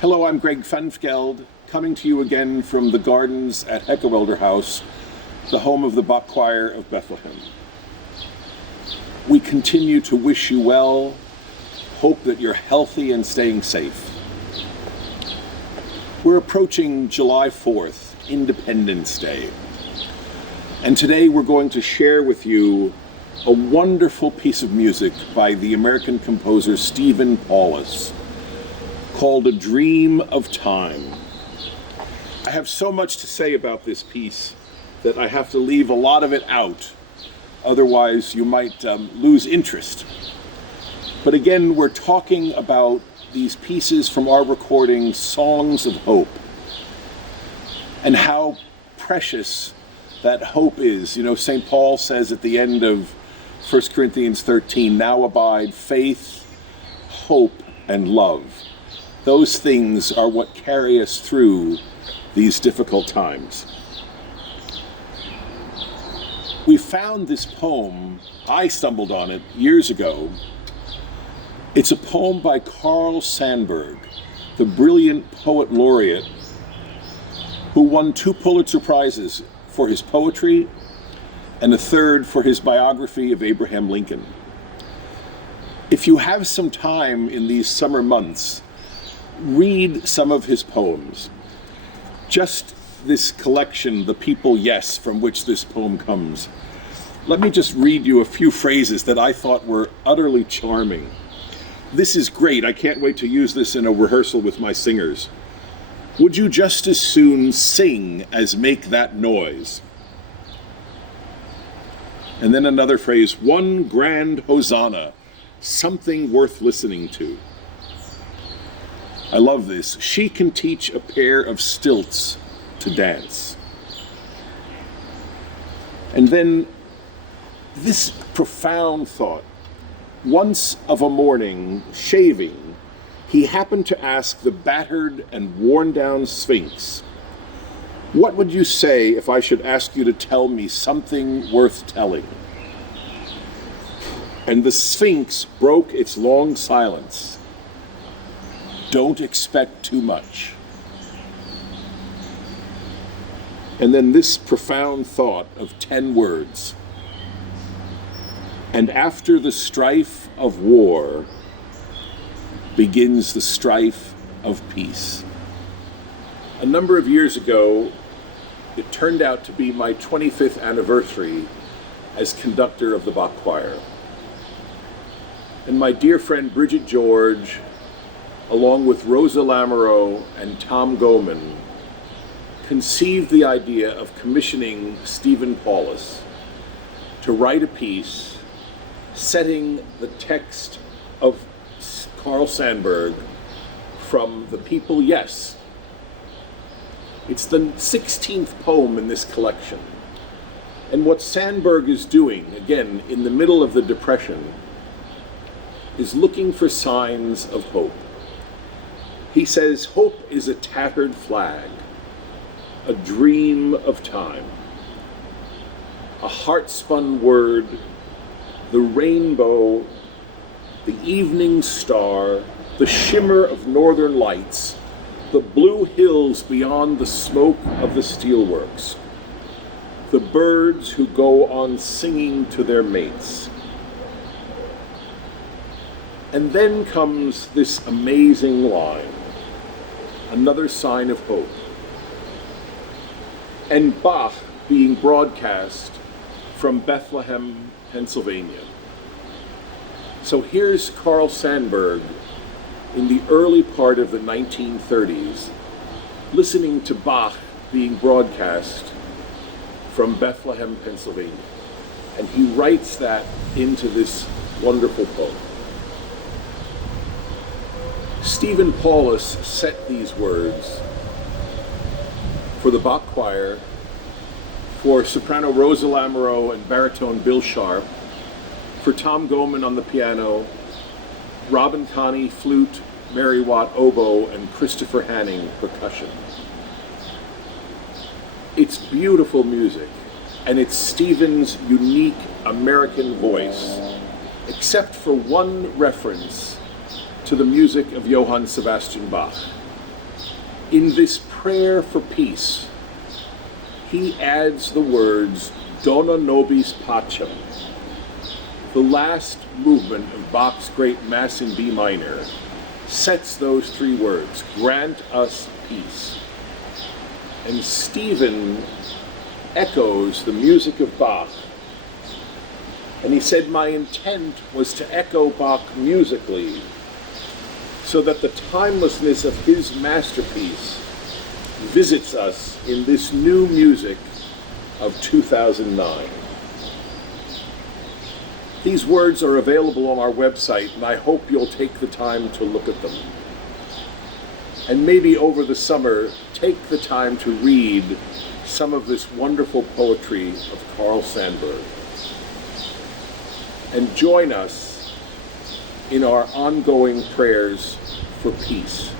Hello, I'm Greg Funfgeld, coming to you again from the gardens at Heckewelder House, the home of the Bach Choir of Bethlehem. We continue to wish you well, hope that you're healthy and staying safe. We're approaching July 4th, Independence Day. And today we're going to share with you a wonderful piece of music by the American composer Stephen Paulus, called A Dream of Time. I have so much to say about this piece that I have to leave a lot of it out, otherwise you might lose interest. But again, we're talking about these pieces from our recording, Songs of Hope, and how precious that hope is. You know, St. Paul says at the end of 1 Corinthians 13, now abide faith, hope, and love. Those things are what carry us through these difficult times. We found this poem, I stumbled on it years ago. It's a poem by Carl Sandburg, the brilliant poet laureate who won 2 Pulitzer Prizes for his poetry and a 3rd for his biography of Abraham Lincoln. If you have some time in these summer months, read some of his poems. Just this collection, The People Yes, from which this poem comes. Let me just read you a few phrases that I thought were utterly charming. This is great. I can't wait to use this in a rehearsal with my singers. Would you just as soon sing as make that noise? And then another phrase, one grand hosanna, something worth listening to. I love this. She can teach a pair of stilts to dance. And then this profound thought. Once of a morning, shaving, he happened to ask the battered and worn-down Sphinx, "What would you say if I should ask you to tell me something worth telling?" And the Sphinx broke its long silence. Don't expect too much. And then this profound thought of 10 words. And after the strife of war begins the strife of peace. A number of years ago, it turned out to be my 25th anniversary as conductor of the Bach Choir. And my dear friend Bridget George, along with Rosa Lamoureux and Tom Goman, conceived the idea of commissioning Stephen Paulus to write a piece setting the text of Carl Sandburg from The People Yes. It's the 16th poem in this collection. And what Sandburg is doing, again, in the middle of the Depression, is looking for signs of hope. He says, hope is a tattered flag, a dream of time, a heart-spun word, the rainbow, the evening star, the shimmer of northern lights, the blue hills beyond the smoke of the steelworks, the birds who go on singing to their mates. And then comes this amazing line, another sign of hope. And Bach being broadcast from Bethlehem, Pennsylvania. So here's Carl Sandburg in the early part of the 1930s, listening to Bach being broadcast from Bethlehem, Pennsylvania. And he writes that into this wonderful poem. Stephen Paulus set these words for the Bach Choir, for soprano Rosa Lamoureux and baritone Bill Sharp, for Tom Goman on the piano, Robin Connie flute, Mary Watt oboe, and Christopher Hanning percussion. It's beautiful music, and it's Stephen's unique American voice, except for one reference to the music of Johann Sebastian Bach. In this prayer for peace, he adds the words Dona nobis pacem. The last movement of Bach's great Mass in B minor sets those three words, grant us peace. And Stephen echoes the music of Bach. And he said, my intent was to echo Bach musically so that the timelessness of his masterpiece visits us in this new music of 2009. These words are available on our website, and I hope you'll take the time to look at them. And maybe over the summer, take the time to read some of this wonderful poetry of Carl Sandburg. And join us in our ongoing prayers for peace.